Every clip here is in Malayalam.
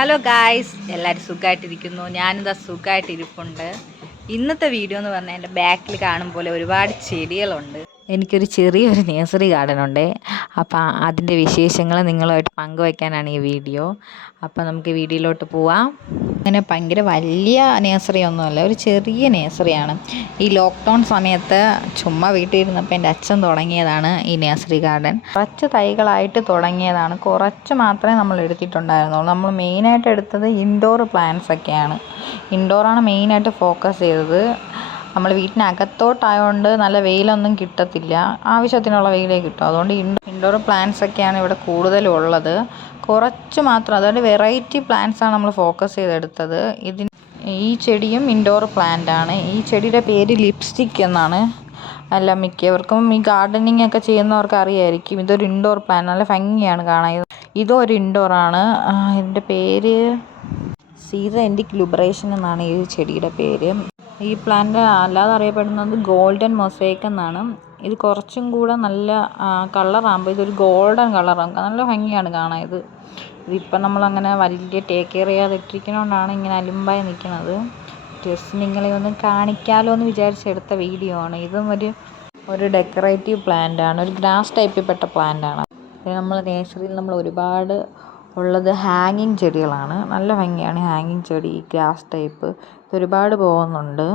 ഹലോ ഗായ്സ്, എല്ലാവരും സുഖമായിട്ടിരിക്കുന്നു. ഞാനിതാ സുഖമായിട്ടിരിപ്പുണ്ട്. ഇന്നത്തെ വീഡിയോ എന്ന് പറഞ്ഞാൽ എൻ്റെ ബാക്കിൽ കാണും പോലെ ഒരുപാട് ചെടികളുണ്ട്. എനിക്കൊരു ചെറിയൊരു നേഴ്സറി ഗാർഡൻ ഉണ്ട്. അപ്പം അതിൻ്റെ വിശേഷങ്ങൾ നിങ്ങളുമായിട്ട് പങ്കുവയ്ക്കാനാണ് ഈ വീഡിയോ. അപ്പം നമുക്ക് വീഡിയോയിലോട്ട് പോവാം. അങ്ങനെ ഭയങ്കര വലിയ നേഴ്സറി ഒന്നുമല്ല, ഒരു ചെറിയ നേഴ്സറിയാണ്. ഈ ലോക്ക്ഡൗൺ സമയത്ത് ചുമ്മാ വീട്ടിൽ ഇരുന്നപ്പോൾ എൻ്റെ അച്ഛൻ തുടങ്ങിയതാണ് ഈ നേഴ്സറി ഗാർഡൻ. കുറച്ച് തൈകളായിട്ട് തുടങ്ങിയതാണ്, കുറച്ച് മാത്രമേ നമ്മൾ എടുത്തിട്ടുണ്ടായിരുന്നുള്ളൂ. നമ്മൾ മെയിനായിട്ട് എടുത്തത് ഇൻഡോർ പ്ലാന്റ്സ് ഒക്കെയാണ്. ഇൻഡോറാണ് മെയിനായിട്ട് ഫോക്കസ് ചെയ്തത്. നമ്മൾ വീട്ടിനകത്തോട്ടായതുകൊണ്ട് നല്ല വെയിലൊന്നും കിട്ടത്തില്ല, ആവശ്യത്തിനുള്ള വെയിലേ കിട്ടും. അതുകൊണ്ട് ഇൻഡോർ പ്ലാന്റ്സ് ഒക്കെയാണ് ഇവിടെ കൂടുതലും ഉള്ളത്. കുറച്ച് മാത്രം, അതായത് വെറൈറ്റി പ്ലാന്റ്സാണ് നമ്മൾ ഫോക്കസ് ചെയ്തെടുത്തത്. ഈ ചെടിയും ഇൻഡോർ പ്ലാന്റ് ആണ്. ഈ ചെടിയുടെ പേര് ലിപ്സ്റ്റിക് എന്നാണ്. അല്ല, മിക്കവർക്കും ഈ ഗാർഡനിങ് ഒക്കെ ചെയ്യുന്നവർക്ക് അറിയായിരിക്കും. ഇതൊരു ഇൻഡോർ പ്ലാന്റ്, നല്ല ഭംഗിയാണ് കാണാൻ. ഇതും ഒരു ഇൻഡോറാണ്. ഇതിൻ്റെ പേര് സീസ എൻഡിക് ലിബറേഷൻ എന്നാണ് ഈ ചെടിയുടെ പേര്. ഈ പ്ലാന്റ് അല്ലാതെ അറിയപ്പെടുന്നത് ഗോൾഡൻ മൊസൈക്ക് എന്നാണ്. ഇത് കുറച്ചും കൂടെ നല്ല കളറാകുമ്പോൾ ഇതൊരു ഗോൾഡൻ കളറാകും, നല്ല ഭംഗിയാണ് കാണാൻ. ഇതിപ്പം നമ്മളങ്ങനെ വലിയ ടേക്ക് കെയർ ചെയ്യാതെ ഇട്ടിരിക്കുന്നതുകൊണ്ടാണ് ഇങ്ങനെ അലുമ്പായി നിൽക്കുന്നത്. ജസ്റ്റ് നിങ്ങളെ ഒന്ന് കാണിക്കാമല്ലോ എന്ന് വിചാരിച്ചെടുത്ത വീഡിയോ ആണ്. ഇതും ഒരു ഡെക്കറേറ്റീവ് പ്ലാന്റ് ആണ്, ഒരു ഗ്രാസ് ടൈപ്പിൽ പെട്ട പ്ലാന്റ് ആണ്. നമ്മൾ നേഴ്സറിയിൽ നമ്മൾ ഒരുപാട് ഉള്ളത് ഹാങ്ങിങ് ചെടികളാണ്. നല്ല ഭംഗിയാണ് ഹാങ്ങിങ് ചെടി, ഗ്രാസ് ടൈപ്പ്. ഇതൊരുപാട് പോകുന്നുണ്ട്.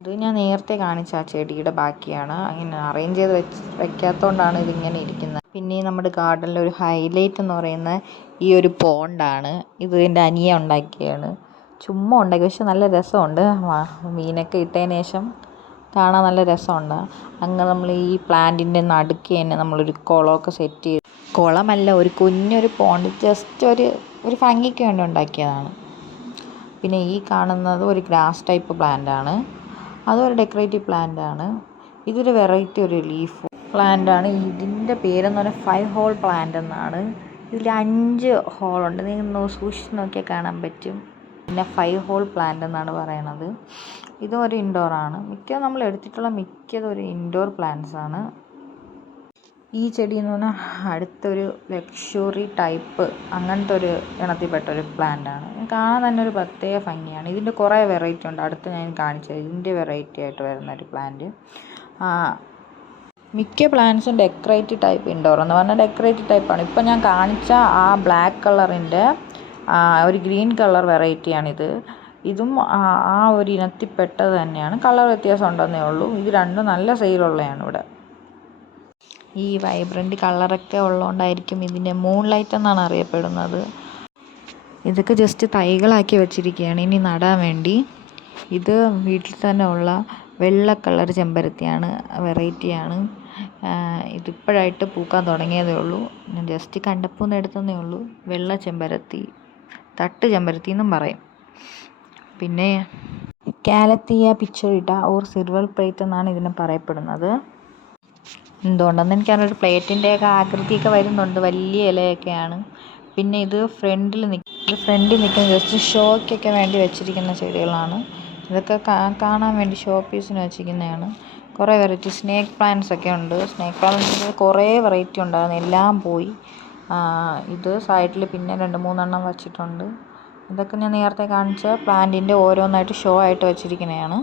ഇത് ഞാൻ നേരത്തെ കാണിച്ച ആ ചെടിയുടെ ബാക്കിയാണ്. അങ്ങനെ അറേഞ്ച് ചെയ്ത് വെക്കാത്തതുകൊണ്ടാണ് ഇതിങ്ങനെ ഇരിക്കുന്നത്. പിന്നെ നമ്മുടെ ഗാർഡനിലെ ഒരു ഹൈലൈറ്റ് എന്ന് പറയുന്നത് ഈ ഒരു പോണ്ടാണ്. ഇത് എൻ്റെ അനിയ ഉണ്ടാക്കിയാണ്, ചുമ്മാ ഉണ്ടാക്കി. പക്ഷെ നല്ല രസമുണ്ട്. മീനൊക്കെ ഇട്ടതിന് ശേഷം കാണാൻ നല്ല രസമുണ്ട്. അങ്ങനെ നമ്മൾ ഈ പ്ലാന്റിൻ്റെ നടുക്ക് തന്നെ നമ്മളൊരു കുളമൊക്കെ സെറ്റ് ചെയ്ത്, കുളമല്ല, ഒരു കുഞ്ഞൊരു പോണ്ട്, ജസ്റ്റ് ഒരു ഭംഗിക്ക് വേണ്ടി ഉണ്ടാക്കിയതാണ്. പിന്നെ ഈ കാണുന്നത് ഒരു ഗ്രാസ് ടൈപ്പ് പ്ലാന്റ് ആണ്, അതൊരു ഡെക്കറേറ്റീവ് പ്ലാന്റ് ആണ്. ഇതൊരു വെറൈറ്റി ഒരു ലീഫ് പ്ലാന്റ് ആണ്. ഇതിൻ്റെ പേരെന്ന് പറഞ്ഞാൽ 5 ഹോൾ പ്ലാന്റ് എന്നാണ്. ഇതിൽ 5 ഹോളുണ്ട്, നിങ്ങൾ സൂക്ഷിച്ച് നോക്കിയാൽ കാണാൻ പറ്റും. പിന്നെ 5 ഹോൾ പ്ലാന്റ് എന്നാണ് പറയണത്. ഇതും ഒരു ഇൻഡോറാണ്. നമ്മൾ എടുത്തിട്ടുള്ള മിക്കതും ഒരു ഇൻഡോർ പ്ലാന്റ്സ് ആണ്. ഈ ചെടി എന്ന് പറഞ്ഞാൽ അടുത്തൊരു ലക്ഷറി ടൈപ്പ് അങ്ങനത്തെ ഒരു ഇനത്തിൽപ്പെട്ട ഒരു പ്ലാന്റ് ആണ്. കാണാൻ തന്നെ ഒരു പ്രത്യേക ഭംഗിയാണ്. ഇതിൻ്റെ കുറേ വെറൈറ്റി ഉണ്ട്. അടുത്ത് ഞാൻ കാണിച്ചത് ഇതിൻ്റെ വെറൈറ്റി ആയിട്ട് വരുന്ന ഒരു പ്ലാന്റ്. മിക്ക പ്ലാന്റ്സും ഡെക്കറേറ്റീവ് ടൈപ്പ്, ഇൻഡോർ എന്ന് പറഞ്ഞാൽ ഡെക്കറേറ്റീവ് ടൈപ്പാണ്. ഇപ്പം ഞാൻ കാണിച്ച ആ ബ്ലാക്ക് കളറിൻ്റെ ഒരു ഗ്രീൻ കളർ വെറൈറ്റിയാണിത്. ഇതും ആ ഒരു ഇനത്തിൽപ്പെട്ടത് തന്നെയാണ്, കളർ വ്യത്യാസം ഉണ്ടെന്നേ ഉള്ളൂ. ഇത് രണ്ടും നല്ല സെയിലുള്ളതാണ് ഇവിടെ. ഈ വൈബ്രൻറ്റ് കളറൊക്കെ ഉള്ളതുകൊണ്ടായിരിക്കും ഇതിനെ മൂൺ ലൈറ്റ് എന്നാണ് അറിയപ്പെടുന്നത്. ഇതൊക്കെ ജസ്റ്റ് തൈകളാക്കി വെച്ചിരിക്കുകയാണ് ഇനി നടാൻ വേണ്ടി. ഇത് വീട്ടിൽ തന്നെ ഉള്ള വെള്ള കളർ ചെമ്പരത്തിയാണ്, വെറൈറ്റിയാണ്. ഇതിപ്പോഴായിട്ട് പൂക്കാൻ തുടങ്ങിയതേ ഉള്ളൂ. ഞാൻ ജസ്റ്റ് കണ്ടപ്പോൾ ഒന്ന് എടുത്തതേ ഉള്ളൂ. വെള്ള ചെമ്പരത്തി, തട്ട് ചെമ്പരത്തി എന്നും പറയും. പിന്നെ കാലത്തിയ പിച്ചോയിട്ട ഓർ സിൽവർ പ്ലേറ്റ് എന്നാണ് ഇതിനെ പറയപ്പെടുന്നത്. എന്തുകൊണ്ടെന്ന് എനിക്കറിയാം. പ്ലേറ്റിൻ്റെയൊക്കെ ആകൃതിയൊക്കെ വരുന്നുണ്ട്, വലിയ ഇലയൊക്കെയാണ്. പിന്നെ ഇത് ഫ്രണ്ടിൽ നിൽക്കുന്ന ജസ്റ്റ് ഷോയ്ക്കൊക്കെ വേണ്ടി വെച്ചിരിക്കുന്ന ചെടികളാണ്. ഇതൊക്കെ കാണാൻ വേണ്ടി ഷോ പീസിന് വെച്ചിരിക്കുന്നതാണ്. കുറേ വെറൈറ്റി സ്നേക്ക് പ്ലാന്റ്സ് ഒക്കെ ഉണ്ട്. സ്നേക്ക് പ്ലാന്റ്സിൽ കുറേ വെറൈറ്റി ഉണ്ടായിരുന്നു, എല്ലാം പോയി. ഇത് സൈഡിൽ പിന്നെ 2-3 എണ്ണം വച്ചിട്ടുണ്ട്. ഇതൊക്കെ ഞാൻ നേരത്തെ കാണിച്ച പ്ലാന്റിൻ്റെ ഓരോന്നായിട്ട് ഷോ ആയിട്ട് വെച്ചിരിക്കുന്നതാണ്.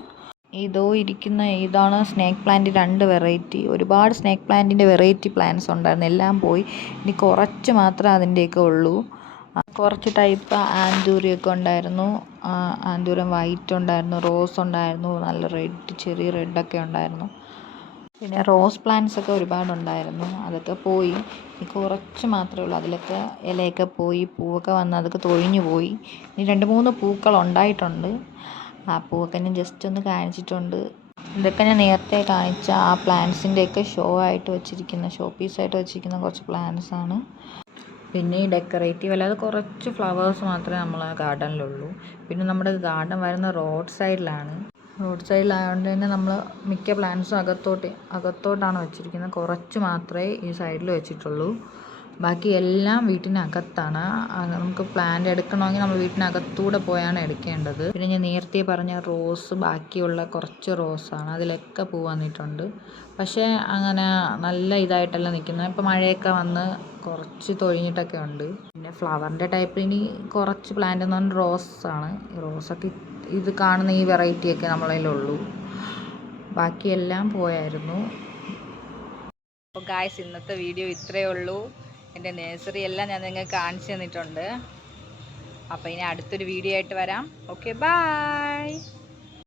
ഇതാണ് സ്നേക്ക് പ്ലാന്റ്, 2 വെറൈറ്റി. ഒരുപാട് സ്നേക്ക് പ്ലാന്റിൻ്റെ വെറൈറ്റി പ്ലാന്റ്സ് ഉണ്ടായിരുന്നു, എല്ലാം പോയി. ഇനി കുറച്ച് മാത്രമേ അതിൻ്റെയൊക്കെ ഉള്ളൂ. കുറച്ച് ടൈപ്പ് ആന്തൂറിയൊക്കെ ഉണ്ടായിരുന്നു. ആന്തൂറിയം വൈറ്റ് ഉണ്ടായിരുന്നു, റോസ് ഉണ്ടായിരുന്നു, നല്ല റെഡ്, ചെറിയ റെഡൊക്കെ ഉണ്ടായിരുന്നു. പിന്നെ റോസ് പ്ലാന്റ്സ് ഒക്കെ ഒരുപാടുണ്ടായിരുന്നു, അതൊക്കെ പോയി. ഇനി കുറച്ച് മാത്രമേ ഉള്ളൂ. അതിലൊക്കെ ഇലയൊക്കെ പോയി, പൂവൊക്കെ വന്ന് അതൊക്കെ തൊഴിഞ്ഞു പോയി. ഇനി 2-3 പൂക്കൾ ഉണ്ടായിട്ടുണ്ട്. ആ പൂവൊക്കെ ഞാൻ ജസ്റ്റ് ഒന്ന് കാണിച്ചിട്ടുണ്ട്. ഇതൊക്കെ ഞാൻ നേരത്തെ കാണിച്ച ആ പ്ലാന്റ്സിൻ്റെയൊക്കെ ഷോ പീസായിട്ട് വെച്ചിരിക്കുന്ന കുറച്ച് പ്ലാന്റ്സ് ആണ്. പിന്നെ ഈ ഡെക്കറേറ്റീവ് അല്ലാതെ കുറച്ച് ഫ്ലവേഴ്സ് മാത്രമേ നമ്മളെ ഗാർഡനിലുള്ളൂ. പിന്നെ നമ്മുടെ ഗാർഡൻ വരുന്ന റോഡ് സൈഡിലായതുകൊണ്ട് തന്നെ നമ്മൾ മിക്ക പ്ലാന്റ്സും അകത്തോട്ടാണ് വെച്ചിരിക്കുന്നത്. കുറച്ച് മാത്രമേ ഈ സൈഡിൽ വെച്ചിട്ടുള്ളൂ. ബാക്കി എല്ലാം വീട്ടിനകത്താണ്. നമുക്ക് പ്ലാന്റ് എടുക്കണമെങ്കിൽ നമ്മൾ വീട്ടിനകത്തൂടെ പോയാണ് എടുക്കേണ്ടത്. പിന്നെ ഞാൻ നേരത്തെ പറഞ്ഞ റോസ് ബാക്കിയുള്ള കുറച്ച് റോസാണ്, അതിലൊക്കെ പൂ വന്നിട്ടുണ്ട്. പക്ഷേ അങ്ങനെ നല്ല ഇതായിട്ടല്ല നിൽക്കുന്നത്. ഇപ്പോൾ മഴയൊക്കെ വന്ന് കുറച്ച് തൊഴിഞ്ഞിട്ടൊക്കെ ഉണ്ട്. പിന്നെ ഫ്ലവറിൻ്റെ ടൈപ്പിൽ ഇനി കുറച്ച് പ്ലാന്റ് എന്ന് പറഞ്ഞാൽ റോസാണ്. റോസൊക്കെ ഇത് കാണുന്ന ഈ വെറൈറ്റിയൊക്കെ നമ്മളതിലുള്ളൂ, ബാക്കിയെല്ലാം പോയായിരുന്നു. അപ്പോൾ ഗായ്സ്, ഇന്നത്തെ വീഡിയോ ഇത്രയേ ഉള്ളൂ. എൻ്റെ നഴ്സറി എല്ലാം ഞാൻ നിങ്ങൾക്ക് കാണിച്ചു തന്നിട്ടുണ്ട്. അപ്പോൾ ഇനി അടുത്തൊരു വീഡിയോ ആയിട്ട് വരാം. Okay, by.